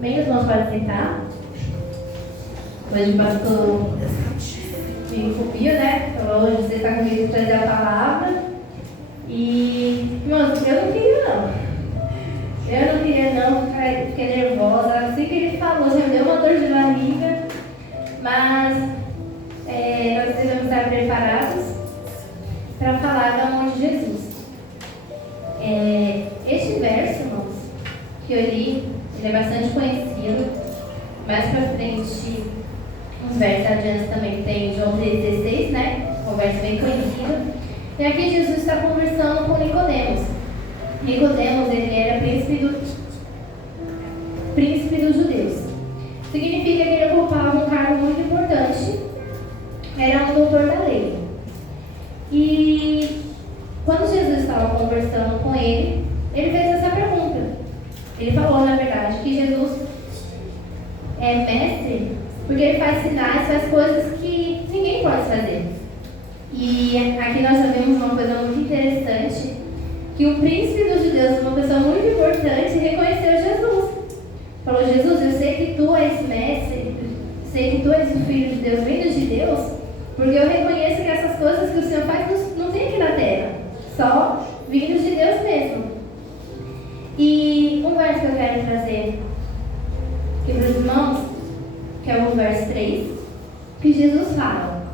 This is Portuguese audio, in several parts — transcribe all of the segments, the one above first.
Bem, os irmãos podem sentar. Hoje o pastor me incumbiu, né? Então, hoje você está comigo para trazer a palavra. E, irmãos, eu não queria não, fiquei nervosa. Assim que ele falou, já me deu uma dor de barriga. Mas nós devemos estar preparados para falar do amor de Jesus. Este verso, irmãos, que eu li, ele é bastante conhecido. Mais para frente, uns versos adiante também tem João 3,16, né? Um verso bem conhecido. E aqui Jesus está conversando com Nicodemos. Nicodemos, ele era príncipe dos judeus. Significa que ele ocupava um cargo muito importante. Era um doutor da lei. E quando Jesus estava conversando com ele, ele fez essa pergunta. Ele falou, na verdade, que Jesus é mestre porque ele faz sinais, faz coisas que ninguém pode fazer. E aqui nós sabemos uma coisa muito interessante, que o príncipe dos judeus, uma pessoa muito importante, reconheceu Jesus. Falou, Jesus, eu sei que tu és mestre, sei que tu és o filho de Deus, vindo de Deus, porque eu reconheço que essas coisas que o Senhor faz não tem aqui na terra, só vindos de Deus mesmo. E um verso que eu quero trazer aqui para os irmãos, que é o verso 3, que Jesus fala: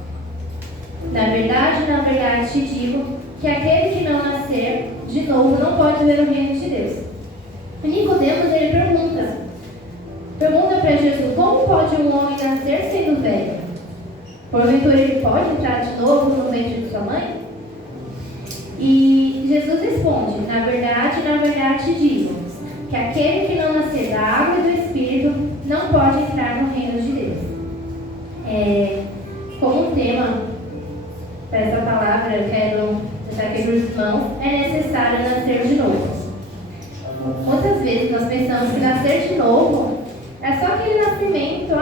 na verdade te digo que aquele que não nascer de novo não pode ver o reino de Deus. E Nicodemos, ele pergunta para Jesus: como pode um homem nascer sendo velho? Porventura ele pode entrar de novo no ventre de sua mãe? E Jesus responde: na verdade te digo que aquele que não nascer da água e do Espírito não pode entrar no reino de Deus. Como um tema para essa palavra, eu quero deixar aqui para os irmãos: é necessário nascer de novo. Muitas vezes nós pensamos que nascer de novo é só aquele nascimento,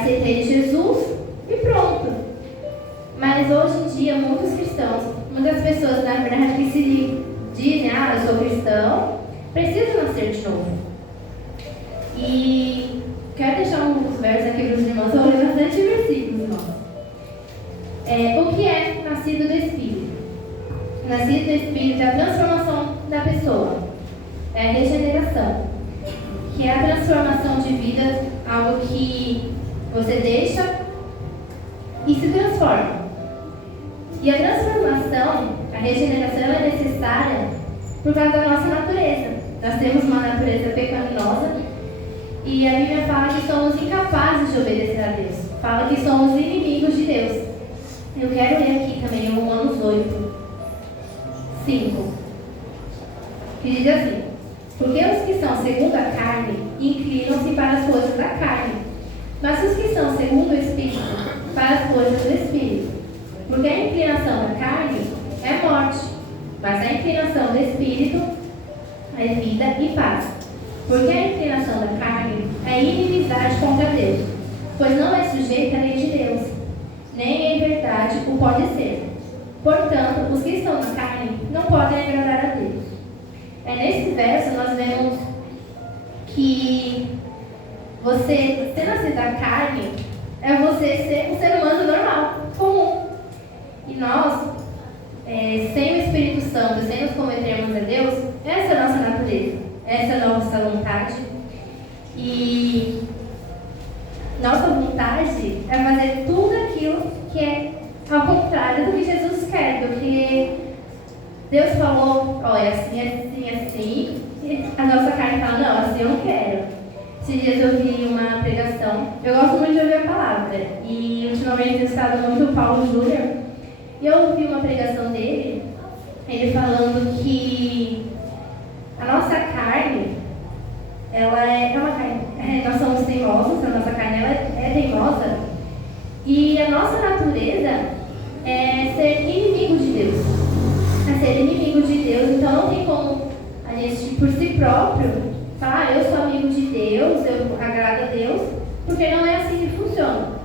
aceitei Jesus e pronto. Mas hoje em dia, muitos cristãos, muitas pessoas, na verdade, que se dizem, eu sou cristão, precisam nascer de novo. E quero deixar uns versos aqui para os irmãos, eu vou ler bastante versículos, irmãos. O que é nascido do Espírito? Nascido do Espírito é a transformação da pessoa, é a regeneração, que é a transformação de vida, algo que você deixa e se transforma. E a transformação, a regeneração, ela é necessária por causa da nossa natureza. Nós temos uma natureza pecaminosa e a Bíblia fala que somos incapazes de obedecer a Deus. Fala que somos inimigos de Deus. Eu quero ler aqui também Romanos 8, 5, que diz assim: porque os que são segundo a carne inclinam-se para as coisas da carne, mas os que são segundo o Espírito, para as coisas do Espírito. Porque a inclinação da carne é morte, mas a inclinação do Espírito é vida e paz. Porque a inclinação da carne é inimizade contra Deus, pois não é sujeita à lei de Deus, nem em verdade o pode ser. Portanto, os que estão na carne não podem agradar a Deus. Nesse verso nós vemos que você nascer da carne é você ser um ser humano normal, comum. E nós, sem o Espírito Santo, sem nos convertermos a Deus, essa é a nossa natureza, essa é a nossa vontade. E nossa vontade é fazer tudo aquilo que é ao contrário do que Jesus quer, do que Deus falou, olha, assim, assim, assim, e a nossa carne fala, não, assim eu não quero. Esses dias eu vi uma pregação, eu gosto muito de ouvir a palavra, e ultimamente eu estava muito o Paulo Júnior, e eu ouvi uma pregação dele, ele falando que a nossa carne, ela é uma carne, nós somos teimosos, a nossa carne ela é teimosa, e a nossa natureza é ser inimigo de Deus. É ser inimigo de Deus, então não tem como a gente, por si próprio, falar, eu sou amigo de Deus, eu agrado a Deus, porque não é assim que funciona.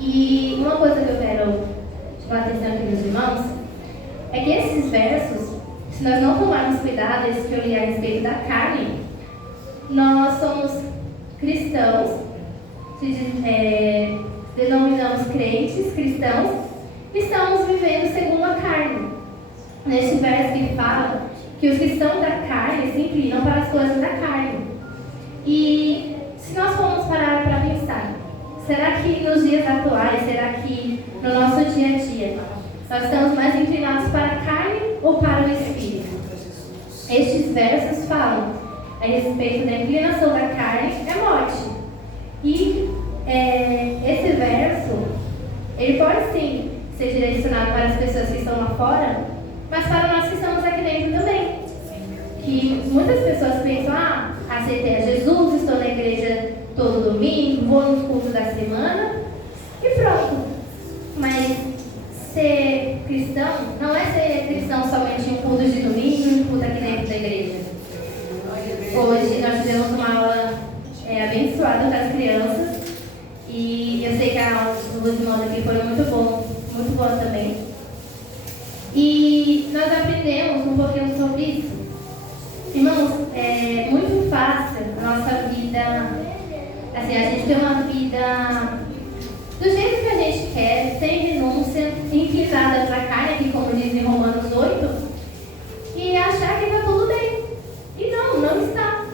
E uma coisa que eu quero chamar a atenção aqui dos irmãos, é que esses versos, se nós não tomarmos cuidado, esse que eu li a respeito da carne, nós somos cristãos, denominamos crentes, cristãos, e estamos vivendo segundo a carne. Neste verso que fala que os que são da carne se inclinam para as coisas da carne. E se nós formos parar para pensar, será que nos dias atuais, será que no nosso dia a dia, nós estamos mais inclinados para a carne ou para o Espírito? Estes versos falam a respeito da inclinação da carne é morte. E esse verso, ele pode sim ser direcionado para as pessoas que estão lá fora, mas para nós que estamos aqui dentro também. Que muitas pessoas pensam, aceitei a Jesus, estou na igreja todo domingo, vou nos cultos da semana e pronto. Mas ser cristão não é ser cristão somente em cultos de domingo e em culto aqui dentro da igreja. Hoje nós tivemos uma aula abençoada para as crianças e eu sei que a aula dos irmãos aqui foi muito boa também. E nós aprendemos um pouquinho sobre isso. Irmãos, é muito fácil a nossa vida, assim, a gente ter uma vida do jeito que a gente quer, sem renúncia, inclinada para a carne, aqui como diz em Romanos 8, e achar que está tudo bem. E não está.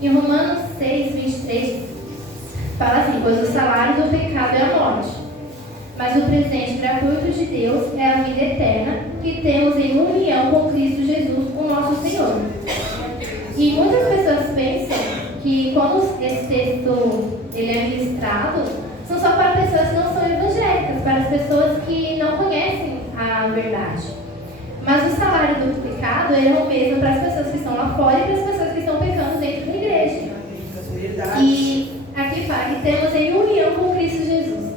Em Romanos 6, 23, fala assim: pois o salário do pecado é a morte, mas o presente gratuito de Deus é a vida eterna que temos em união com Cristo Jesus, o nosso Senhor. E muitas pessoas pensam que quando esse texto ele é ministrado, são só para pessoas que não são evangélicas, para as pessoas que não conhecem a verdade. Mas o salário do pecado é o mesmo para as pessoas que estão lá fora e para as pessoas que estão pecando dentro da igreja. E aqui fala que temos em união com Cristo Jesus.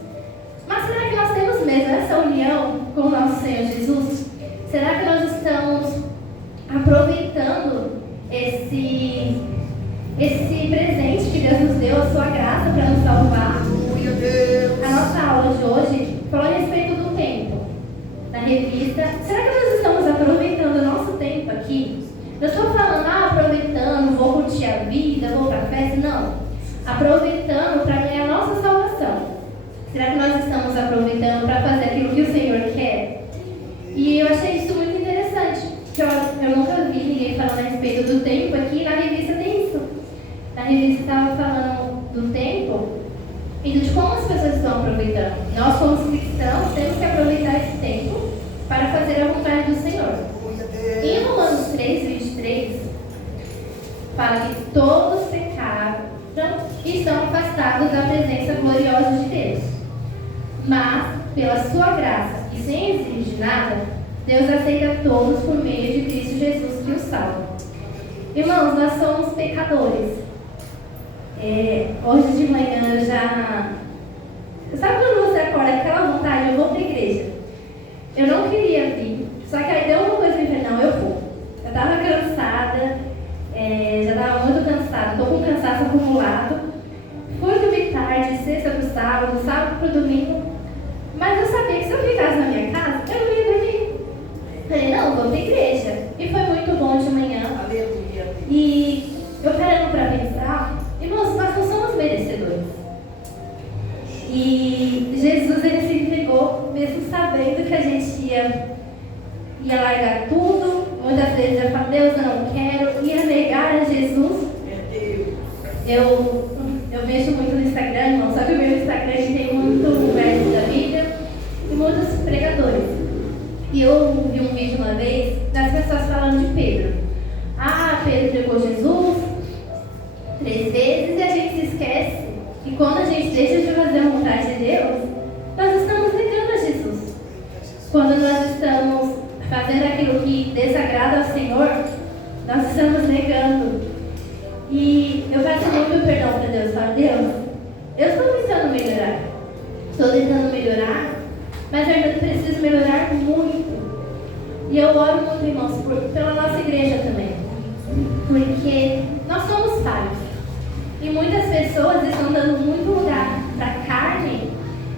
Mas será que nós temos mesmo essa união com o nosso Senhor Jesus? Será que nós estamos aproveitando esse presente que Deus nos deu, a sua graça para nos salvar? A nossa aula de hoje falou a respeito do tempo. Na revista, será que nós estamos aproveitando o nosso tempo aqui? Não estou falando, aproveitando, vou curtir a vida, vou para a festa. Não. Aproveitando para ganhar a nossa salvação. Será que nós estamos aproveitando para fazer aquilo que o Senhor quer? E eu achei isso muito interessante, que eu nunca vi ninguém falando a respeito do tempo aqui. Na revista tem isso. Na revista estava falando do tempo e de como as pessoas estão aproveitando. Nós, como cristãos, temos que aproveitar esse tempo para fazer a vontade do Senhor. Em Romanos 3, 23, fala que todos pecaram e estão afastados da presença gloriosa de Deus. Mas, pela sua graça e sem exigir nada, Deus aceita todos por meio de Cristo Jesus que os salva. Irmãos, nós somos pecadores. Hoje de manhã eu já... Sabe quando você acorda com aquela vontade, eu vou para a igreja? Eu não queria vir, só que aí deu uma coisa que eu falei, não, eu vou. Eu estava cansada, já estava muito cansada, estou com cansaço acumulado. Fui dormir tarde, sexta para o sábado, sábado para o domingo. Mas eu sabia que se eu ficasse na minha casa, eu não ia dormir. Falei, não, vou para a igreja. E foi muito bom de manhã. Aleluia. E eu parando para pensar, irmãos, nós não somos merecedores. E Jesus, ele se entregou, mesmo sabendo que a gente ia largar tudo. Muitas vezes eu falo, Deus, eu não quero. Ia negar a Jesus. Eu vejo muito no Instagram, irmão, só que o meu Instagram tem muito verso da Bíblia e muitos pregadores. E eu vi um vídeo uma vez das pessoas falando de Pedro. Pedro pregou Jesus 3 vezes e a gente se esquece que quando a gente deixa de fazer a vontade de Deus, nós estamos negando a Jesus. Quando nós estamos fazendo aquilo que desagrada ao Senhor, nós estamos negando. E eu peço muito perdão para Deus. Falo, Deus, eu estou tentando melhorar. Estou tentando melhorar, mas eu ainda preciso melhorar muito. E eu oro muito, irmãos, pela nossa igreja também. Porque nós somos falhos. E muitas pessoas estão dando muito lugar para a carne,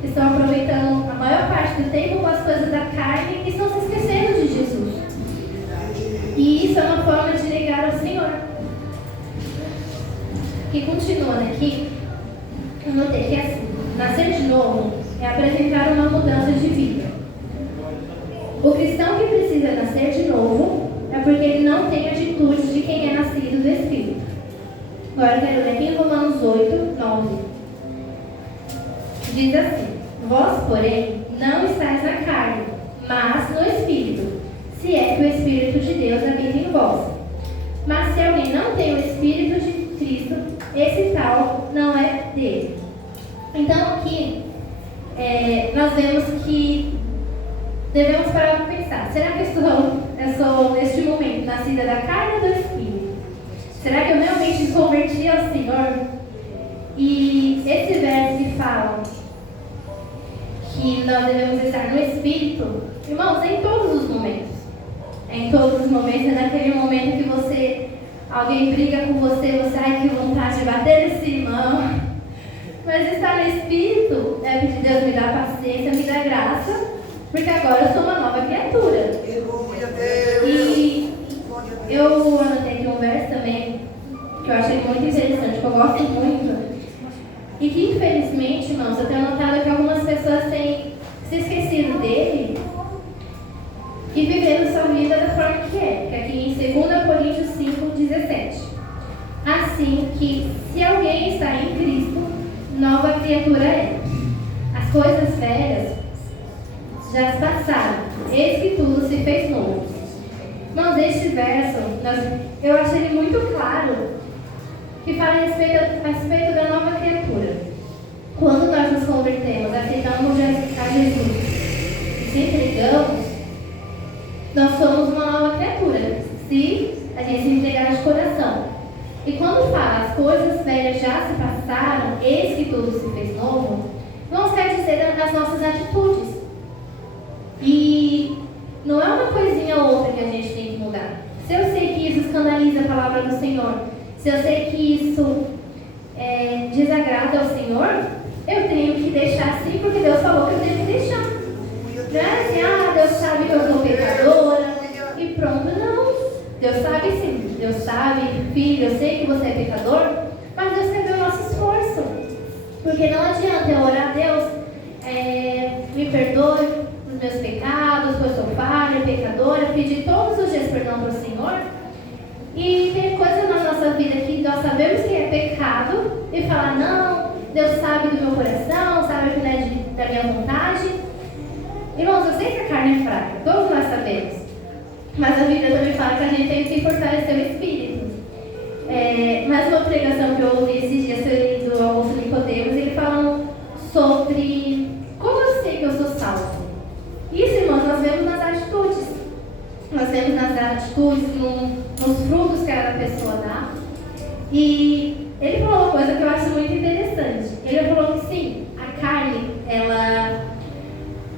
estão aproveitando a maior parte do tempo com as coisas da carne e estão se esquecendo de Jesus. E isso é uma forma de negar ao Senhor. que continuando aqui, eu notei que assim, nascer de novo é apresentar uma mudança de vida. O cristão que precisa nascer de novo é porque ele não tem atitudes de quem é nascido do Espírito. Agora eu quero ler aqui em Romanos 8, 9. Diz assim: vós, porém, não estáis na carne, mas no Espírito, se é que o Espírito de Deus habita em vós. Mas se alguém não tem o Espírito de Cristo, esse tal não é dele. Então aqui, nós vemos que devemos parar para pensar: será que eu sou neste momento nascida da carne ou do Espírito? Será que eu realmente me converti ao Senhor? E esse verso que fala que nós devemos estar no Espírito, irmãos, é em todos os momentos. É em todos os momentos, é naquele momento que alguém briga com você, ai, que vontade de bater nesse irmão. Mas estar no Espírito é pedir: Deus, me dá paciência, me dá graça, porque agora eu sou uma nova criatura. E eu anotei aqui um verso também, que eu achei muito interessante, que eu gosto muito. E que, infelizmente, irmãos, eu tenho notado que algumas pessoas têm se esquecido dele e viveram sua vida da forma que é aqui em 2 Coríntios 5, 17. Assim que, se alguém está em Cristo, nova criatura é. As coisas velhas já se passaram, eis que tudo se fez novo. Irmãos, este verso, eu acho ele muito claro, que fala a respeito da nova criatura. Quando nós nos convertemos, aceitamos a Jesus e se entregamos, nós somos uma nova criatura, se a gente se entregar de coração. E quando fala as coisas velhas já se passaram, eis que tudo se fez novo, não quer dizer das nossas atitudes. E não é uma coisinha ou outra que a gente tem que mudar. Se eu sei que isso escandaliza a palavra do Senhor, se eu sei que isso desagrada ao Senhor, eu tenho que deixar assim, porque Deus falou que eu tenho que deixar. Não é assim: Deus sabe que eu sou pecadora e pronto. Não. Deus sabe sim. Deus sabe, filho, eu sei que você é pecador, mas Deus quer ver o nosso esforço. Porque não adianta eu orar: Deus, me perdoe os meus pecados, pois sou falha, pecadora, pedir todos os dias perdão para o Senhor. E tem coisas na nossa vida que nós sabemos que é pecado e falar: não, Deus sabe do meu coração, sabe que não é da minha vontade. Irmãos, eu sei que a carne é fraca, todos nós sabemos. Mas a Bíblia também fala que a gente tem que fortalecer o espírito. Mais uma pregação que eu ouvi esses dias foi do Augusto Nicodemos, ele falando sobre como eu sei que eu sou salvo. Isso, irmãos, nós vemos nas atitudes. Nós vemos nas atitudes, nos frutos que cada pessoa dá. E ele falou uma coisa que eu acho muito interessante. Ele falou que sim, a carne, ela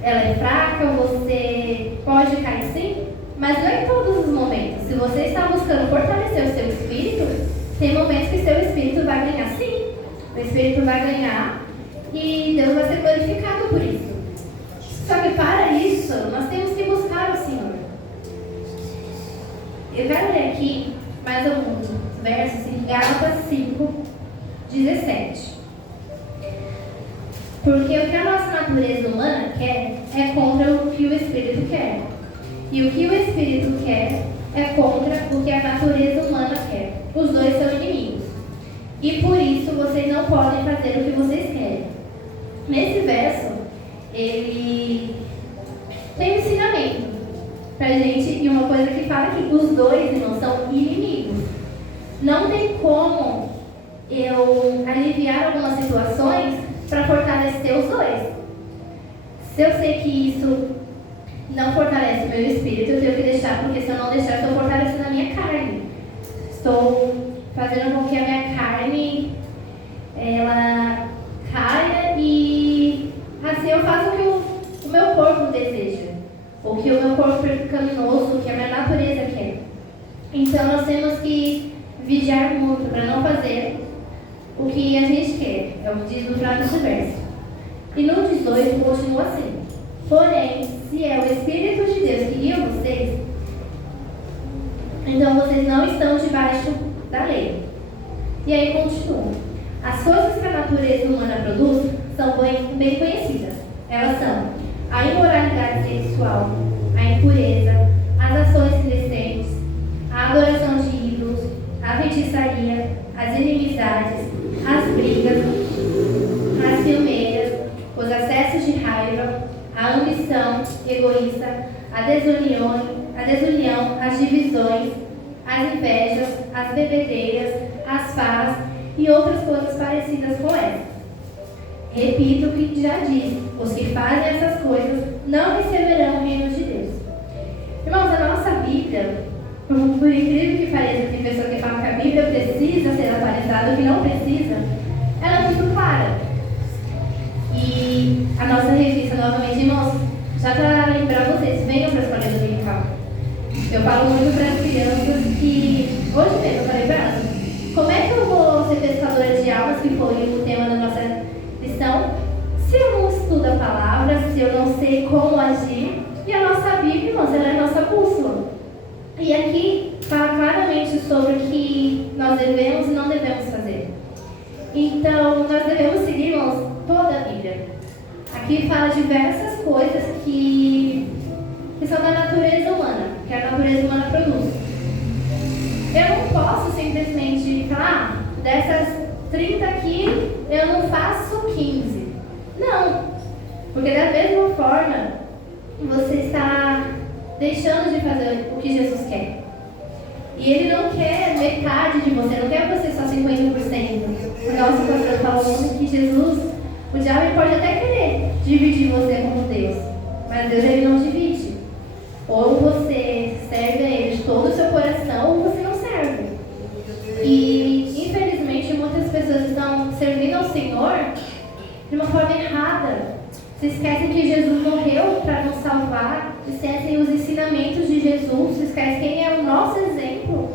é fraca, você pode cair sim, mas não é em todos os momentos. Se você está buscando fortalecer o seu espírito, tem momentos que seu espírito vai ganhar sim. O espírito vai ganhar e Deus vai ser glorificado por isso. Só que para isso, nós temos que buscar o Senhor. Eu quero ler aqui mais alguns versos em Gálatas 5, 17. Porque o que a nossa natureza humana quer é contra o que o Espírito quer. E o que o Espírito quer é contra o que a natureza humana quer. Os dois são inimigos. E por isso vocês não podem fazer o que vocês querem. Nesse verso, ele tem um ensinamento pra gente, e uma coisa que fala que os dois, irmãos, são inimigos. Não tem como eu aliviar algumas situações para fortalecer os dois. Se eu sei que isso não fortalece o meu espírito, eu tenho que deixar, porque se eu não deixar, eu estou fortalecendo a minha carne. Estou fazendo com que a minha carne ela caia e assim eu faço o que o meu corpo deseja, o que o meu corpo pecaminoso, o que a minha natureza quer. Então nós temos que vigiar muito para não fazer o que a gente quer, é o que diz no próprio verso. E no 18 continua assim: porém, se é o Espírito de Deus que guia vocês, então vocês não estão debaixo da lei. E aí continua. As coisas que a natureza humana produz são bem conhecidas. Elas são a imoralidade sexual, a impureza, as ações indecentes, a adoração de ídolos, a feitiçaria, as inimizades, as brigas, as ciumeiras, os acessos de raiva, a ambição egoísta, a desunião, as divisões, as invejas, as bebedeiras, as farras e outras coisas parecidas com essas. Repito o que já disse: os que fazem essas coisas não receberão o reino de Deus. Irmãos, a nossa Bíblia, por incrível que pareça, tem pessoa que fala que a Bíblia precisa ser atualizada, ou que não precisa, ela é muito clara. E a nossa revista, novamente, irmãos, já para lembrar vocês, venham para a escola dominical. Eu falo muito para as crianças que, hoje mesmo, eu falei para elas, como é que eu vou ser pescadora de almas, que foi o tema da nossa lição, se eu não estudo a palavra, se eu não sei como agir? E a nossa Bíblia, irmãos, ela é a nossa bússola. E aqui fala claramente sobre o que nós devemos e não devemos fazer. Então, nós devemos seguir, irmãos, toda a Bíblia. Aqui fala diversas coisas que são da natureza humana, que a natureza humana produz. Eu não posso simplesmente falar, dessas 30 aqui, eu não faço 15. Não, porque da mesma forma, você está deixando de fazer o que Jesus quer. E Ele não quer metade de você, não quer você só 50%. O nosso pastor falou que Jesus, o diabo pode até querer dividir você com Deus, mas Deus ele não divide. Ou você serve a Ele de todo o seu coração, ou você não serve. E, infelizmente, muitas pessoas estão servindo ao Senhor de uma forma errada. Se esquecem que Jesus morreu para nos salvar, esquecem os ensinamentos de Jesus, se esquecem quem é o nosso exemplo.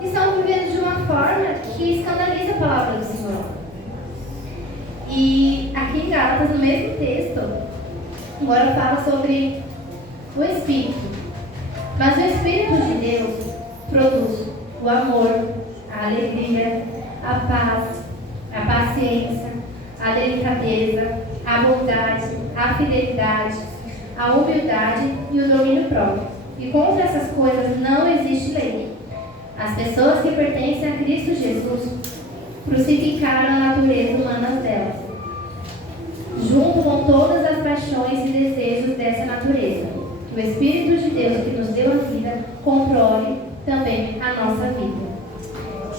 E estão vivendo de uma forma que escandaliza a palavra do Senhor. E aqui em Gálatas, no mesmo texto, agora fala sobre o Espírito. Mas o Espírito de Deus produz o amor, a alegria, a paz, a paciência, a delicadeza, a bondade, a fidelidade, a humildade e o domínio próprio. E contra essas coisas não existe lei. As pessoas que pertencem a Cristo Jesus crucificaram a natureza humana delas, junto com todas as paixões e desejos dessa natureza. Que o Espírito de Deus que nos deu a vida controle também a nossa vida.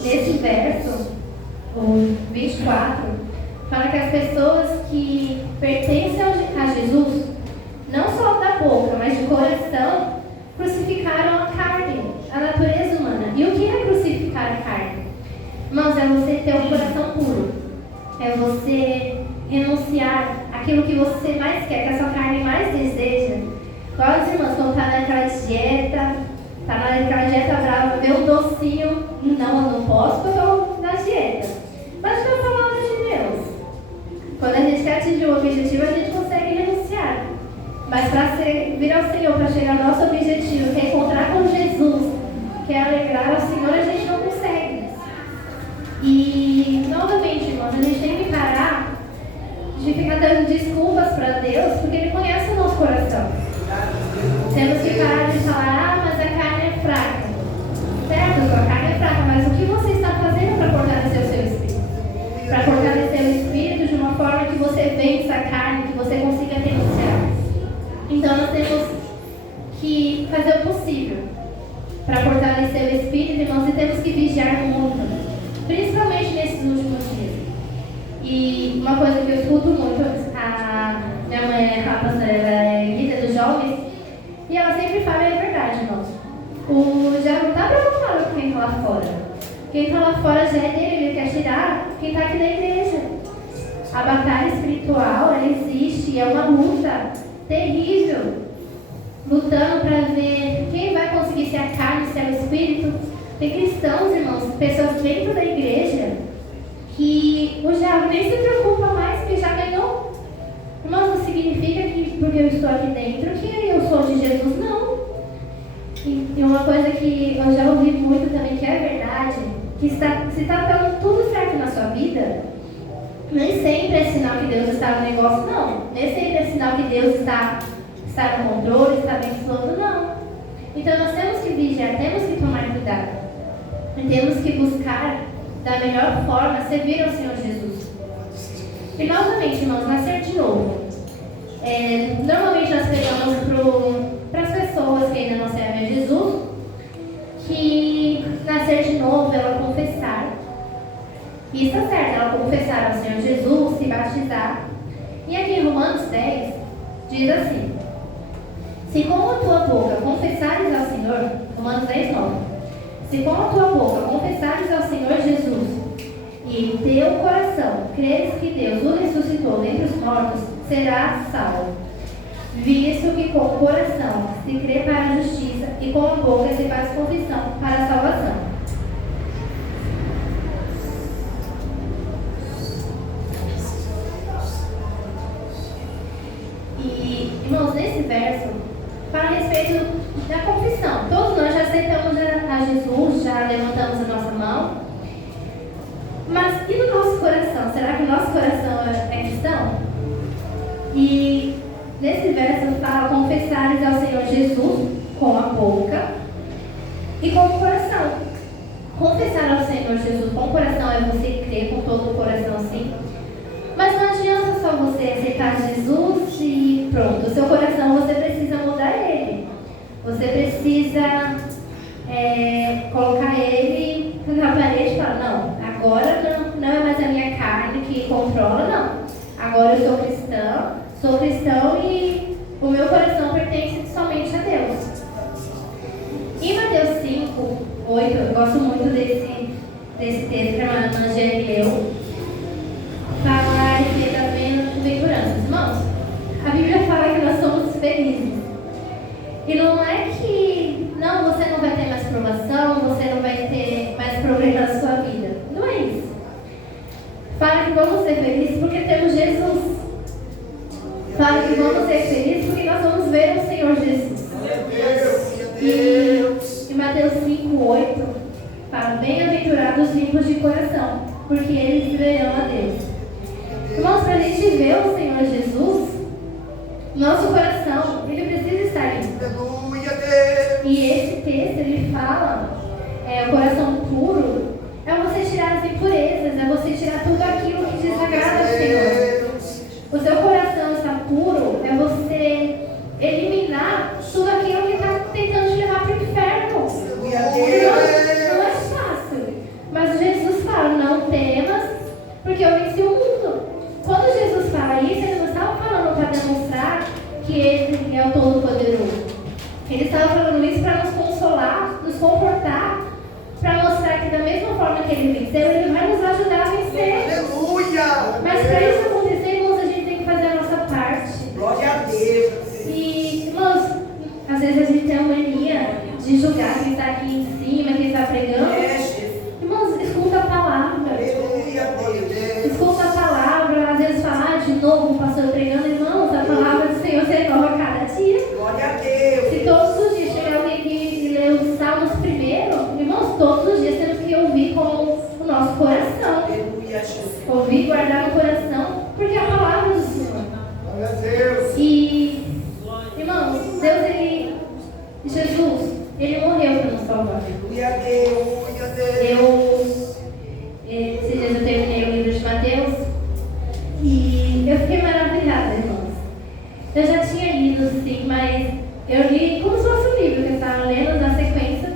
Nesse verso, o 24, fala que as pessoas que pertencem a Jesus, não só da boca, mas de coração, crucificaram a carne, a natureza humana. E o que é crucificar a carne? Irmãos, é você ter um coração puro. É você renunciar aquilo que você mais quer, que a sua carne mais deseja. Igual os irmãos, quando está naquela dieta brava, vê um docinho, não, eu não posso porque eu estou na dieta. Mas não é a palavra de Deus. Quando a gente quer atingir um objetivo, a gente consegue renunciar. Mas para vir ao Senhor, para chegar ao nosso objetivo, que é encontrar com Jesus, que é alegrar ao Senhor, a gente não consegue. E, novamente, irmãos, a gente tem que parar de ficar dando desculpas para Deus, porque Ele conhece o nosso coração. Temos que parar de falar, mas a carne é fraca. Certo, a sua carne é fraca, mas o que você está fazendo para fortalecer o seu espírito? Para fortalecer o espírito de uma forma que você vença a carne, que você consiga renunciar. Então nós temos que fazer o possível para fortalecer o espírito, irmãos, e temos que vigiar muito, principalmente nesses últimos dias. E uma coisa que eu escuto muito, a minha mãe, a pastora, ela é líder dos jovens, e ela sempre fala, é verdade, irmãos. O diabo não está preocupado com quem está lá fora. Quem está lá fora já é dele, ele quer tirar quem está aqui na igreja. A batalha espiritual, ela existe, e é uma luta terrível, lutando para ver quem vai conseguir ser a carne, ser o espírito. Tem cristãos, irmãos, pessoas dentro da igreja, que o diabo nem se preocupa mais, porque já ganhou. Irmãos, não significa que porque eu estou aqui dentro que eu sou de Jesus, não. E uma coisa que eu já ouvi muito também, que é verdade, que está se está dando tudo certo na sua vida, nem sempre é sinal que Deus está no negócio, não. Nem sempre é sinal que Deus está no controle, está abençoando, não. Então nós temos que vigiar, temos que tomar cuidado. E temos que buscar da melhor forma servir ao Senhor Jesus. E novamente, irmãos, nascer de novo. Normalmente nós pegamos para as pessoas que ainda não servem a Jesus, que nascer de novo é ela confessar. E isso é certo, ela confessar ao Senhor Jesus, se batizar. E aqui em Romanos 10, diz assim: se com a tua boca confessares ao Senhor, Romanos 10, 9, se com a tua boca confessares ao Senhor Jesus, e teu coração creres que Deus o ressuscitou dentre os mortos, serás salvo. Visto que com o coração se crê para a justiça, e com a boca se faz confissão para a salvação. E, irmãos, nesse verso, fala a respeito da confissão. Todos nós já aceitamos a Jesus, já levantamos a nossa mão. Mas e no nosso coração? Será que o nosso coração é cristão? E nesse verso fala: confessares ao Senhor Jesus com a boca e com o coração. Confessar ao Senhor Jesus com o coração é você crer com todo o coração, sim. Mas não adianta só você aceitar Jesus e pronto. O seu coração, você precisa mudar ele. Você precisa colocar ele na parede e falar: não, agora não é mais a minha carne que controla, não. Agora eu sou cristão e o meu coração pertence somente a Deus. Em Mateus 5, 8, eu gosto muito desse texto que a irmã Angeli leu, fala a respeito das bem-aventuranças. Irmãos, a Bíblia fala que nós somos felizes. E não é que você não vai ter mais provação, você não vai ter mais problemas na sua vida. Não é isso. Fala que vamos ser felizes porque temos Jesus. Fala que vamos ser felizes porque nós vamos ver o Senhor Jesus. E em Mateus 5, 8, fala: bem-aventurados os limpos de coração, porque eles verão a Deus. Irmãos, para a gente ver o Senhor Jesus, nosso coração, ele precisa estar limpo. E esse texto, ele fala, o coração puro, é você tirar as impurezas, é você tirar tudo aquilo que desagrada ao Senhor. O seu coração está puro, é você eliminar tudo aquilo que está tentando te levar para o inferno. Não é fácil. Mas Jesus fala: não temas, porque eu venci o mundo. Quando Jesus fala isso, ele não estava falando para demonstrar que ele é o Todo-Poderoso. Ele estava falando isso para nos consolar, nos confortar, para mostrar que da mesma forma que ele venceu, ele vai nos ajudar a vencer. Aleluia! Mas para isso acontecer, irmãos, a gente tem que fazer a nossa parte. Glória a Deus! E, irmãos, às vezes a gente tem a mania de julgar quem está aqui em cima, quem está pregando. Irmãos, escuta a palavra. Escuta a palavra. Às vezes fala: de novo o pastor pregando. Irmãos, a palavra do Senhor se renova a cada dia. Glória a Deus! Se todos os dias chegar alguém aqui e ler os Salmos primeiro, irmãos, todos os dias temos que ouvir com o nosso coração. Ouvir e guardar no coração, porque é a palavra do Senhor. Glória a Deus! E, irmãos, Jesus, ele morreu para nos salvar. Glória a Deus! Esses dias eu terminei o livro de Mateus e eu fiquei maravilhada, irmãos. Eu já tinha lido, sim, mas eu li como se fosse um livro que eu estava lendo na sequência.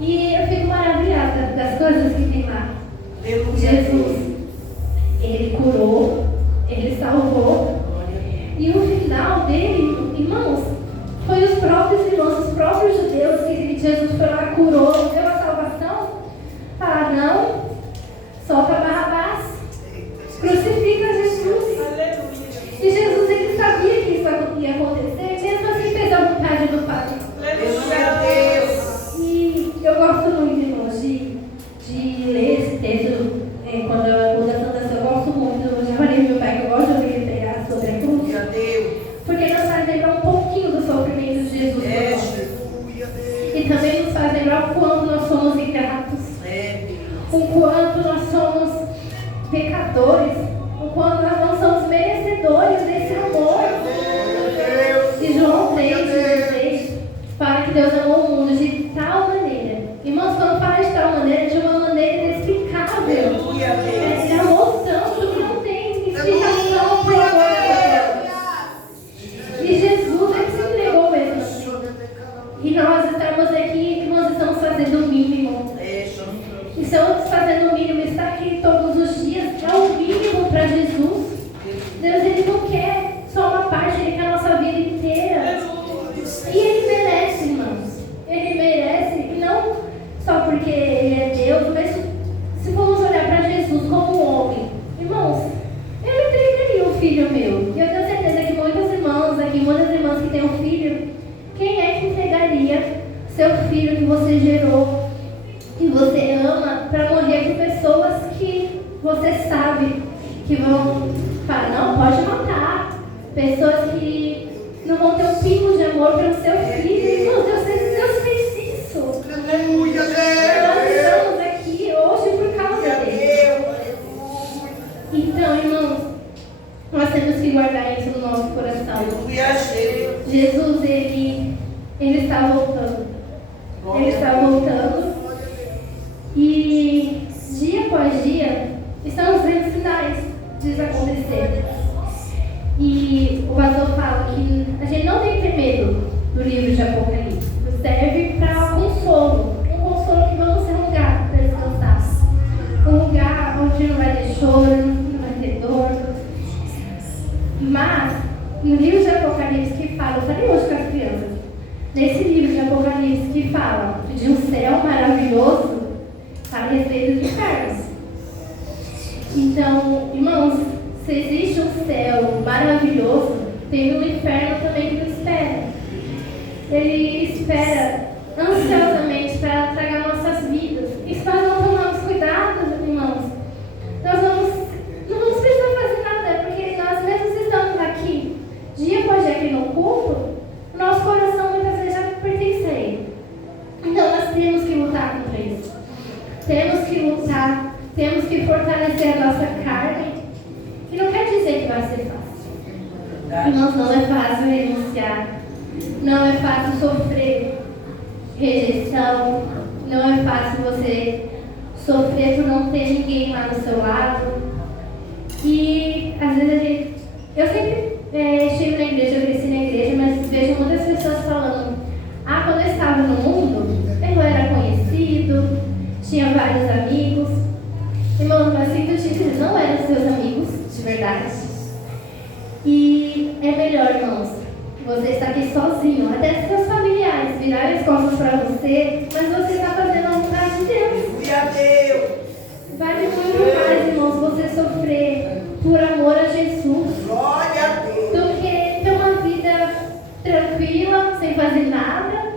E eu fico maravilhada das coisas que tem lá. Jesus, ele curou, ele salvou. E o final dele, irmãos, foi os próprios irmãos, os próprios judeus que Jesus foi lá, curou, deu a salvação. Falaram: não, solta Barrabás, crucifica Jesus. E Jesus, ele sabia que isso ia acontecer, mesmo assim fez a vontade do Pai. E eu gosto muito, irmãos, de ler esse texto quando eu uso a Santa Ceia. Eu gosto muito, eu já falei pro meu pai que eu gosto de ouvir ele pregar sobre a cruz, porque nos faz lembrar um pouquinho do sofrimento de Jesus. E também nos faz lembrar o quanto nós somos ingratos. quanto nós somos pecadores, o quanto nós não somos merecedores desse amor. E João 3,16 fala que Deus amou o mundo de tal maneira. Irmãos, quando fala de tal maneira, de uma maneira inexplicável. Ele amou tanto que não tem explicação para o amor dele. E Jesus é que se entregou mesmo assim. E nós estamos aqui, nós estamos fazendo o mínimo. Estamos fazendo o mínimo, estar aqui todos os dias é o mínimo para Jesus. Deus, Ele não quer só uma parte, Ele quer a nossa vida inteira. E Ele merece, irmãos. Ele merece, e não só porque Ele é Deus, mas se formos olhar para Jesus como homem, irmãos, eu entregaria um filho meu. E eu tenho certeza que muitos irmãos aqui, muitas irmãs que têm um filho, quem é que entregaria seu filho que você gerou, que você ama, para morrer por pessoas que você sabe que vão falar, não, pode matar. Pessoas que não vão ter um pingo de amor pelo seu filho. Meu Deus, Deus fez isso. Aleluia, Nós estamos aqui hoje por causa dele. Então, irmãos, nós temos que guardar isso no nosso coração. Jesus, ele está voltando. Ele está voltando. E dia após dia, estamos vendo sinais disso acontecer. E o pastor fala que a gente não tem que ter medo do livro de Apocalipse. Serve para consolo. Um consolo que vamos ser um lugar para descansar. Um lugar onde não vai ter choro, não vai ter dor. Mas, no livro de Apocalipse que fala, eu falei hoje com as crianças, nesse livro de Apocalipse que fala de um céu maravilhoso, fala a respeito de infernos. Então, irmãos, se existe um céu maravilhoso, tem um inferno também que nos espera. Ele espera ansiosamente para tragar nossas vidas. E se nós não tomarmos cuidado, irmãos, nós não vamos precisar fazer nada, porque nós mesmos estamos aqui, dia após dia aqui no culto, o nosso coração muitas vezes já pertence a Ele. Então nós temos que lutar contra isso. Temos que lutar, temos que fortalecer a nossa carne. E não quer dizer que vai ser fácil. Irmãos, não é fácil renunciar. Não é fácil sofrer rejeição. Não é fácil você sofrer por não ter ninguém lá no seu lado. E às vezes eu sempre chego na igreja, eu cresci na igreja, mas vejo muitas pessoas falando: ah, quando eu estava no mundo, eu era conhecido, tinha vários amigos. Irmãos, mas sinto te dizer, não eram seus amigos de verdade. E é melhor, irmãos, você estar aqui sozinho, até seus familiares virarem as costas para você, mas você está fazendo a vontade de Deus. Vale muito mais, irmãos, você sofrer por amor a Jesus do que ter uma vida tranquila, sem fazer nada,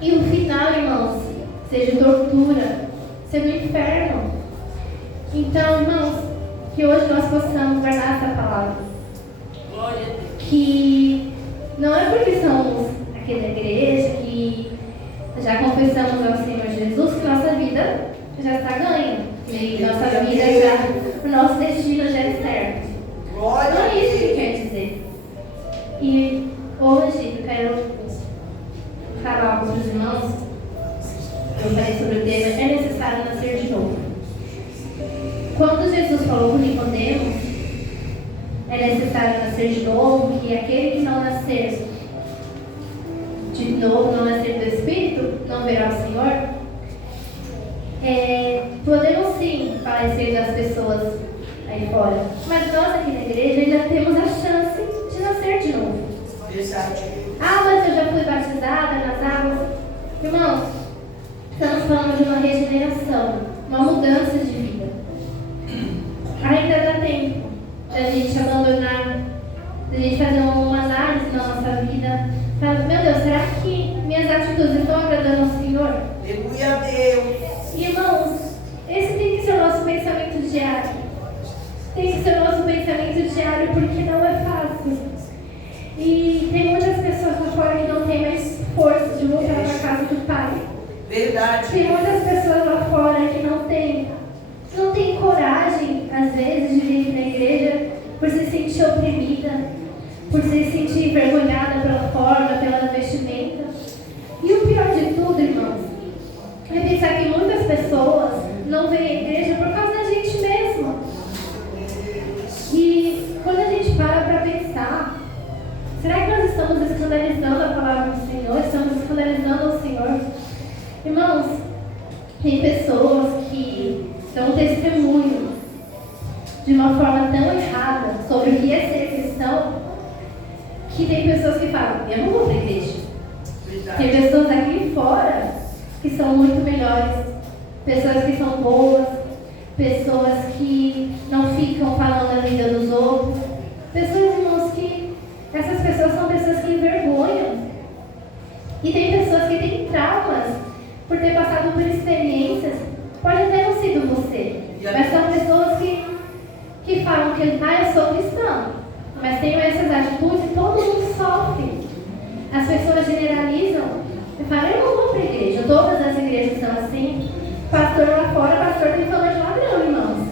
e o final, irmãos, seja tortura, seja o inferno. Então, irmãos, que hoje nós possamos guardar essa palavra. Que não é porque somos aqui na igreja, que já confessamos ao Senhor Jesus, que nossa vida já está ganha. E nossa vida já, o nosso destino já é certo. Não é isso que quer dizer. E hoje eu quero falar com os irmãos. Eu falei sobre o tema, é necessário nascer de novo. Quando Jesus falou com Nicodemos, é necessário nascer de novo, que aquele que não nascer de novo, não nascer do Espírito, não verá o Senhor. Podemos sim parecer das pessoas aí fora, mas nós aqui na igreja ainda temos a chance de nascer de novo. Ah, mas eu já fui batizada nas águas. Irmãos, estamos falando de uma regeneração, uma mudança de vida. Ainda dá tempo da gente abandonar, da gente fazer uma análise na nossa vida. Falar, meu Deus, será que minhas atitudes estão agradando ao Senhor? Aleluia, Deus. Irmãos, esse tem que ser o nosso pensamento diário. Tem que ser o nosso pensamento diário, porque não é fácil. E tem muitas pessoas lá fora que não têm mais força de voltar para a casa do Pai. Verdade. Tem muitas pessoas lá fora que não têm oprimida, por se sentir envergonhada pela forma, pela vestimenta. E o pior de tudo, irmãos, é pensar que muitas pessoas não vêm à igreja por causa da gente mesmo. E quando a gente para pensar, será que nós estamos escandalizando a palavra do Senhor? Estamos escandalizando o Senhor? Irmãos, tem pessoas que dão testemunho de uma forma tão errada sobre o que é ser cristão, que tem pessoas que falam, eu não vou para a igreja. Tem pessoas aqui fora que são muito melhores, pessoas que são boas, pessoas que não ficam falando da vida dos outros, pessoas, irmãos, que essas pessoas são pessoas que envergonham. E tem pessoas que têm traumas por ter passado por experiências, pode até não ser você, mas são pessoas que falam que eu sou cristão, mas tenho essas atitudes e todo mundo sofre. As pessoas generalizam e falam, eu não vou para a igreja, todas as igrejas são assim. Pastor lá fora, pastor tem fama de ladrão, irmãos.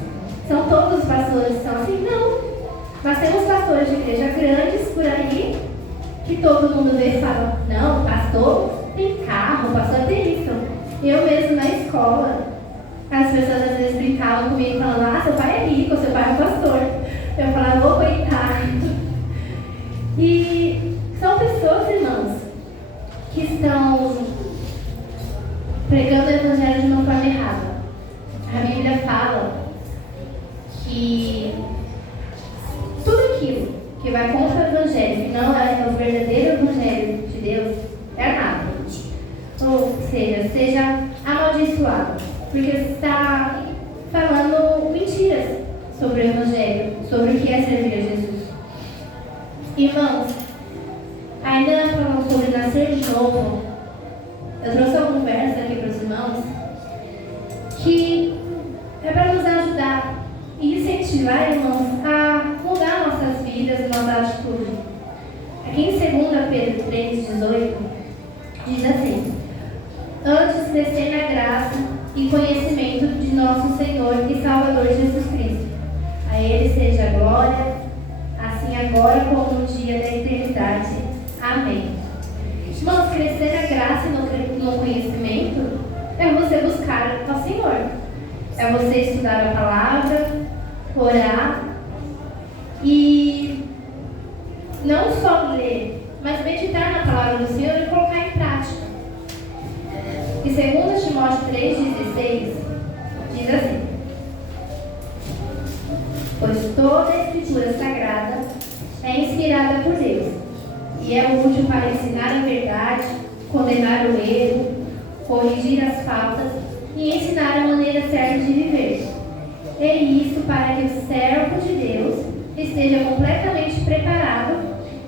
São todos os pastores que são assim? Não. Nós temos pastores de igreja grandes por aí, que todo mundo vê e fala, não, pastor tem carro, pastor tem isso. Eu mesmo na escola, as pessoas às vezes brincavam comigo falando, seu pai é rico, seu pai é pastor. Eu falava, coitado. E são pessoas, irmãos, que estão pregando o evangelho de uma forma errada. A Bíblia fala que tudo aquilo que vai contra o evangelho, que não é o verdadeiro evangelho de Deus, é errado. Ou seja, seja amaldiçoado, porque você está falando mentiras sobre o evangelho, sobre o que é servir a Jesus. Irmãos, ainda falando sobre nascer de novo, eu trouxe algum verso aqui para os irmãos que é para nos ajudar e incentivar, irmãos, a mudar nossas vidas e nossa atitude. Aqui em 2 Pedro 3,18 diz assim: antes crescer na graça e conhecimento de nosso Senhor e Salvador Jesus Cristo. A Ele seja a glória, assim agora como no dia da eternidade. Amém. Irmãos, crescer na graça e no conhecimento é você buscar ao Senhor. É você estudar a palavra, orar e não só ler, mas meditar na palavra do Senhor e colocar em prática. E 2 Timóteo 3,16 diz assim: pois toda a Escritura Sagrada é inspirada por Deus e é útil para ensinar a verdade, condenar o erro, corrigir as faltas e ensinar a maneira certa de viver. E isso para que o servo de Deus esteja completamente preparado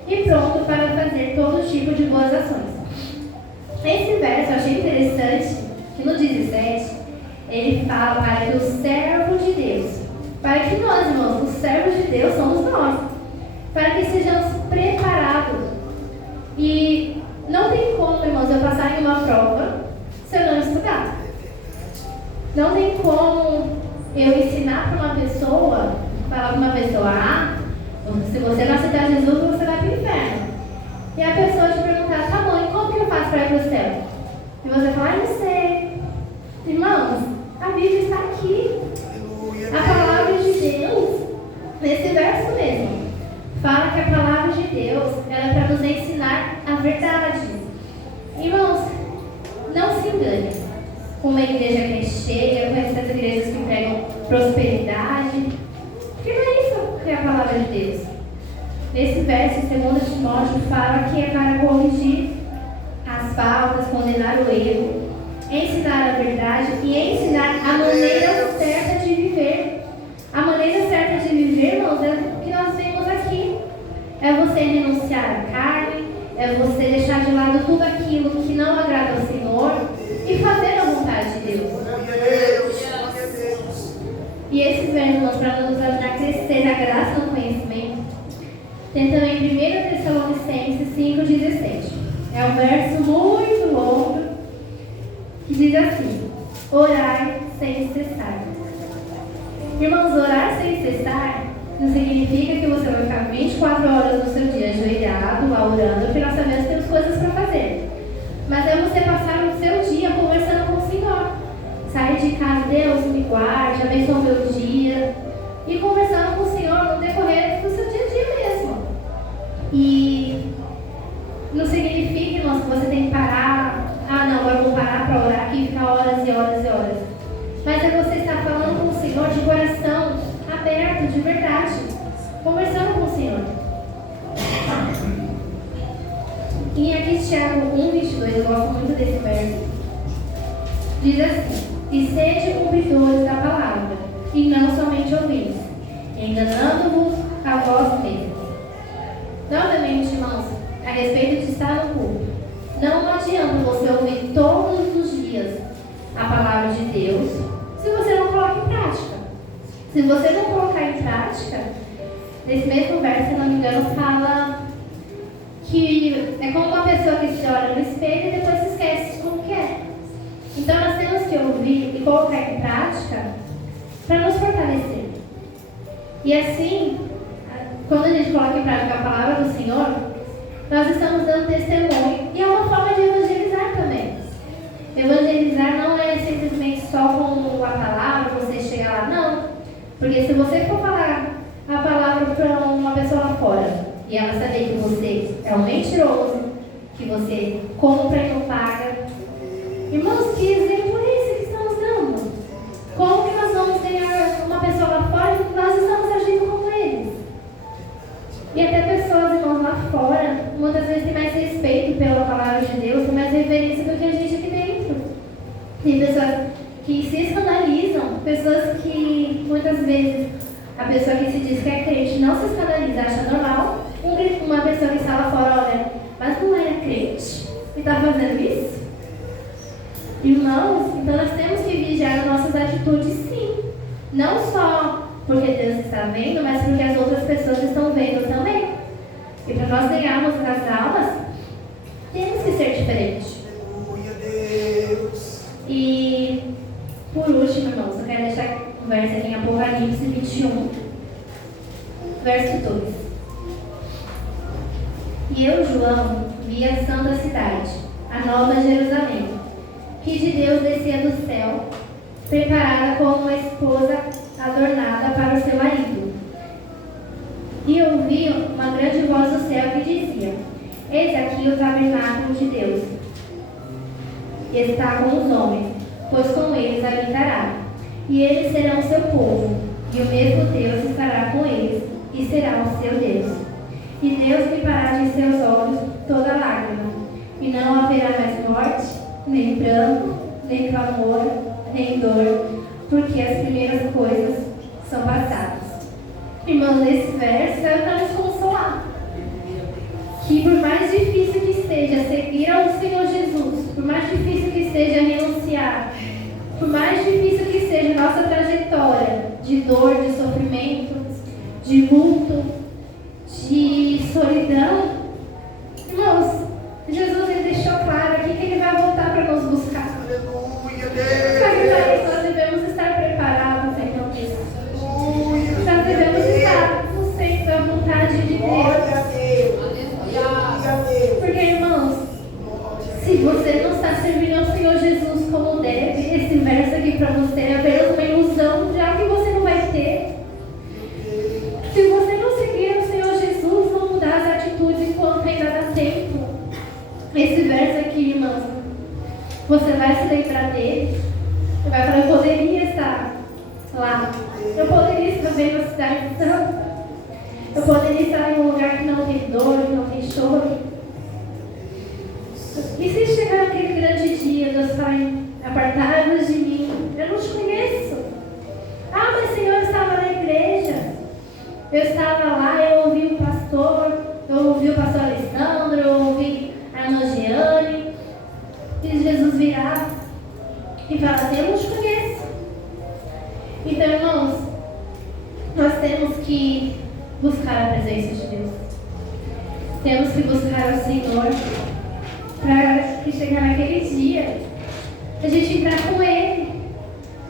e pronto para fazer todo tipo de boas ações. Esse verso eu achei interessante, que no 17, ele fala para que o servo de Deus, para que nós, irmãos, os servos de Deus somos nós, para que sejamos preparados. E não tem como, irmãos, eu passar em uma prova se eu não estudar. Não tem como eu ensinar para uma pessoa, falar para uma pessoa, se você não aceitar Jesus, você vai para o inferno. E a pessoa te perguntar, tá bom, e como que eu faço para ir para o céu? E você fala, não sei. Irmãos, a Bíblia está aqui. A palavra de Deus, nesse verso mesmo, fala que a palavra de Deus ela é para nos ensinar a verdade. Irmãos, não se engane com uma igreja que é cheia, com essas igrejas que pregam prosperidade, porque não é isso que é a palavra de Deus. Nesse verso, 2 Timóteo fala que é para corrigir as faltas, condenar o erro, ensinar a verdade e ensinar a maneira certa de viver. A maneira certa de viver, irmãos, é o que nós vemos aqui. É você renunciar à carne, é você deixar de lado tudo aquilo que não agrada ao Senhor e fazer a vontade de Deus. E esses versos, irmãos, para nos ajudar a crescer na graça e no conhecimento, tem também 1 Tessalonicenses 5,17. É um verso muito longo que diz assim: orai sem cessar. Irmãos, orar sem cessar Não significa que você vai ficar 24 horas no seu dia ajoelhado, lá orando, porque nós sabemos que temos coisas para fazer. Mas é você passar o seu dia conversando com o Senhor. Sair de casa, Deus me guarde, abençoe o meu dia. E conversando com o Senhor no decorrer do seu dia a dia mesmo. E não significa, irmãos, que você tem que parar. Ah, não, agora eu vou parar para orar aqui e ficar horas e horas e horas. Mas é você estar falando com o Senhor de coração aberto, de verdade. Conversando com o Senhor. E aqui Tiago 1:22, eu gosto muito desse verso. Diz assim: e sede cumpridores da palavra, e não somente ouvintes, enganando-vos a vós mesmos. Novamente, irmãos, a respeito de estar no culto, não adianta você ouvir todos os dias a palavra de Deus se você não coloca em prática. Se você não colocar em prática, nesse mesmo verso, se não me engano, fala que é como uma pessoa que se olha no espelho e depois se esquece de como que é. Então nós temos que ouvir e colocar em prática para nos fortalecer. E assim, quando a gente coloca em prática a palavra do Senhor, nós estamos dando testemunho. E é uma forma de evangelizar também. Evangelizar não é simplesmente só com a palavra, você chegar lá, não. Porque se você for falar a palavra para uma pessoa lá fora e ela saber que você é um mentiroso, que você compra e não paga, irmãos, que exemplo é esse que estamos dando? Como que nós vamos ganhar uma pessoa lá fora e nós estamos agindo como eles? E até pessoas, irmãos, lá fora, muitas vezes têm mais respeito pela palavra de Deus, têm mais reverência do que a gente aqui dentro. Tem pessoas que se escandalizam, pessoas que muitas vezes a pessoa que se diz que é crente não se escandaliza, acha normal. Uma pessoa que está lá fora, olha, mas não era crente e está fazendo isso? Irmãos, então nós temos que vigiar as nossas atitudes, sim. Não só porque Deus está vendo, mas porque as outras pessoas estão vendo também. E para nós ganharmos nas aulas, temos que ser diferentes. E, por último, irmãos, eu quero deixar um verso aqui em Apocalipse 21, verso 2. E eu, João, vi a santa cidade, a nova Jerusalém, que de Deus descia do céu, preparada como uma esposa adornada para o seu marido. E ouvi uma grande voz do céu que dizia: eis aqui o tabernáculo de Deus, e está com os homens, pois com eles habitará, e eles serão seu povo, e o mesmo Deus estará com eles, e será o seu Deus. E Deus limpará de seus olhos toda lágrima, e não haverá mais morte, nem pranto, nem clamor, nem dor, porque as primeiras coisas são passadas. Irmãos, nesse verso é para nos consolar. Que por mais difícil que seja seguir ao Senhor Jesus, por mais difícil que seja renunciar, por mais difícil que seja nossa trajetória de dor, de sofrimento, de luto, de solidão, irmãos, Jesus ele deixou claro aqui que ele vai voltar para nos buscar. Aleluia, Deus. Para isso nós devemos estar preparados, Senhor Deus. Nós devemos estar no centro da vontade de Deus. Glória a Deus. Glória a Deus. Porque, irmãos, se você não está servindo ao Senhor Jesus como deve, esse verso aqui para você é apenas uma ilusão de algo que você não vai ter. Se você não seguir o Senhor Jesus, não mudar as atitudes enquanto ainda dá tempo, esse verso aqui, irmãos, você vai se lembrar dele. Você vai falar: eu poderia estar lá. Eu poderia estar vendo a cidade santa. Eu poderia estar em um lugar que não tem dor, que não tem choro. E se chegar aquele grande dia, Deus fala: apartai-vos de mim, eu não te conheço. Ah, mas Senhor, eu estava na igreja, eu estava lá, eu ouvi o pastor, eu ouvi o pastor Alessandro, eu ouvi a irmã Giane. E Jesus virá e fala: eu não te conheço. Então, irmãos, nós temos que buscar a presença de Deus. Temos que buscar o Senhor para que chegar naquele dia, a gente entrar com Ele.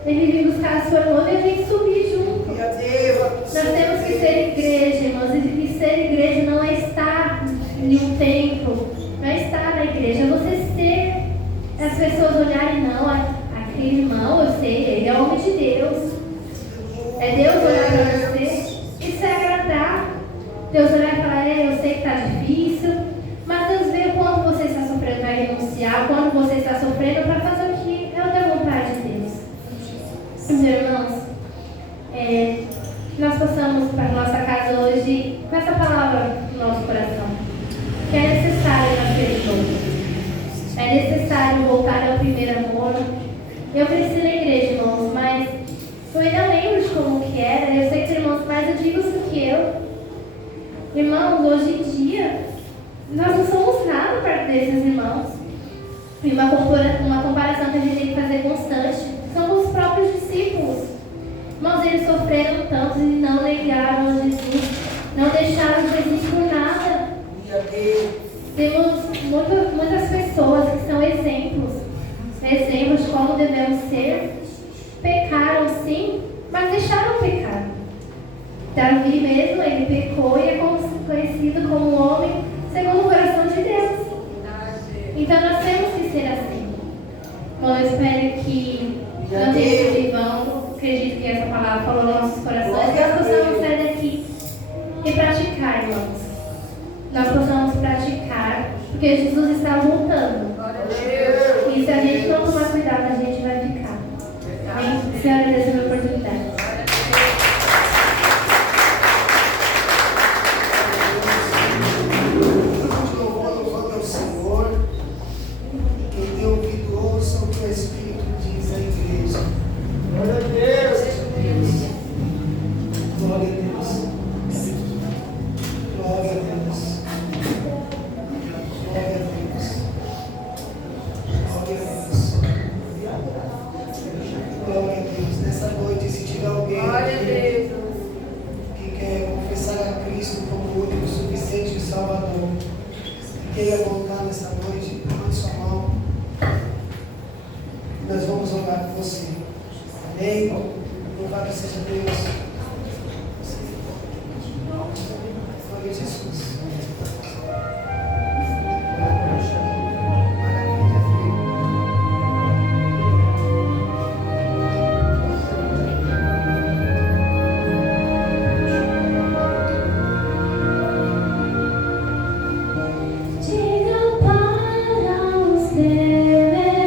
Ele vem buscar a sua noiva e a gente subir junto. Nós temos que ser Deus olhar para você e se agradar. Deus olhar e falar, eu sei que está difícil, mas Deus vê o quanto você está sofrendo para renunciar, o quanto você está sofrendo para fazer o que é da vontade de Deus. Meus irmãos, nós passamos para a nossa casa hoje com essa palavra no nosso coração, que é necessário nascer de novo. É necessário voltar ao primeiro amor. Eu cresci na igreja, irmãos, mas eu ainda lembro de como que era. Eu sei que irmãos mais antigos do que eu. Irmãos, hoje em dia, nós não somos nada perto desses irmãos. E uma comparação que a gente tem que fazer constante são os próprios discípulos. Irmãos, eles sofreram tanto e não negaram a Jesus, não deixaram Jesus por nada. Temos muitas pessoas que são exemplos de como devemos ser. Pecaram sim, mas deixaram pecar. Davi mesmo, ele pecou e é conhecido como um homem segundo o coração de Deus. Então nós temos que ser assim. Bom, eu espero que não tenha sido em vão. Acredito que essa palavra falou nos nossos corações e nós possamos sair daqui e praticar, irmãos. Nós possamos praticar, porque Jesus está voltando. E se a gente não tomar cuidado, a gente vai ficar. Amém? Senhor, agradeço a oportunidade.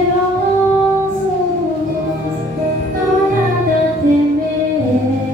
Temerosos, não há nada a temer.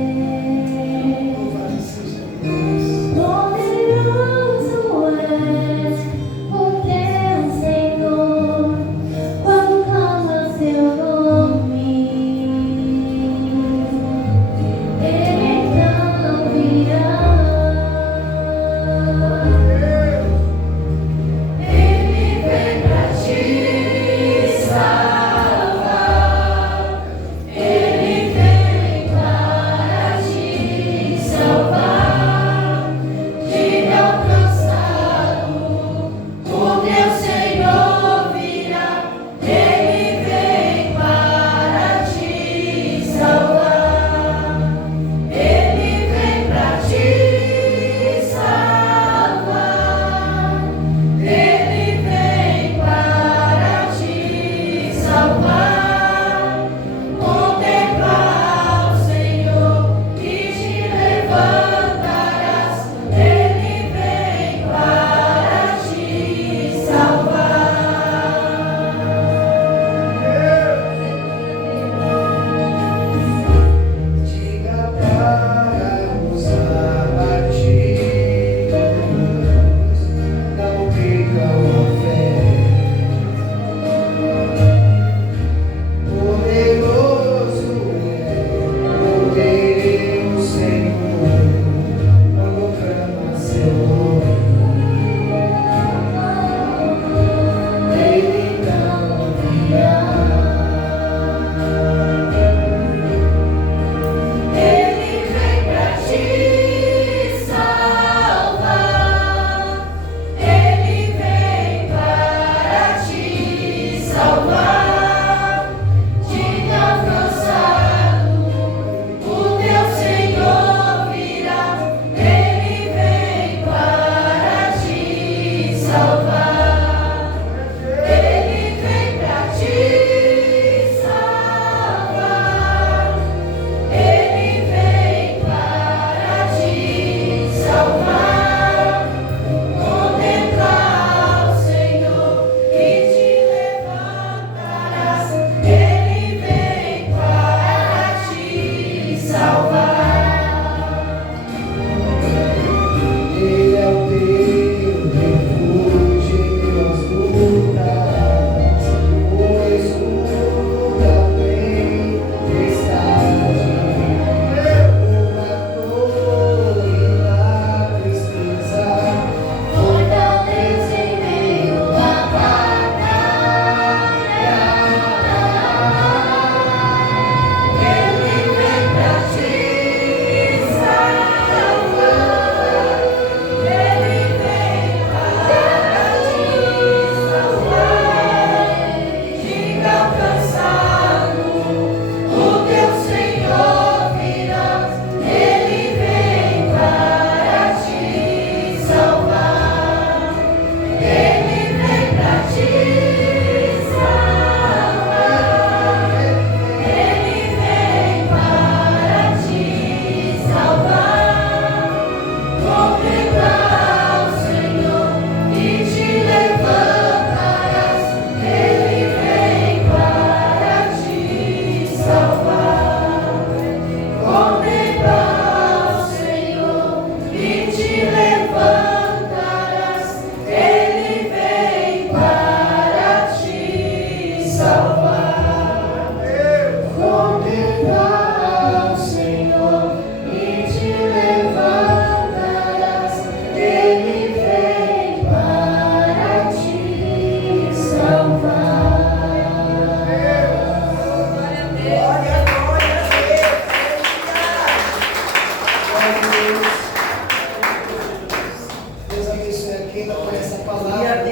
Deus abençoe a Keila por essa palavra.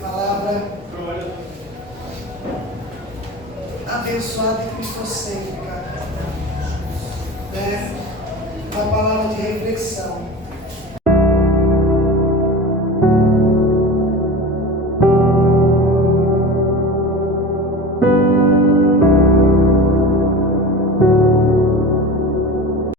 Palavra abençoada e cristocêntrica. Né? Uma palavra de reflexão.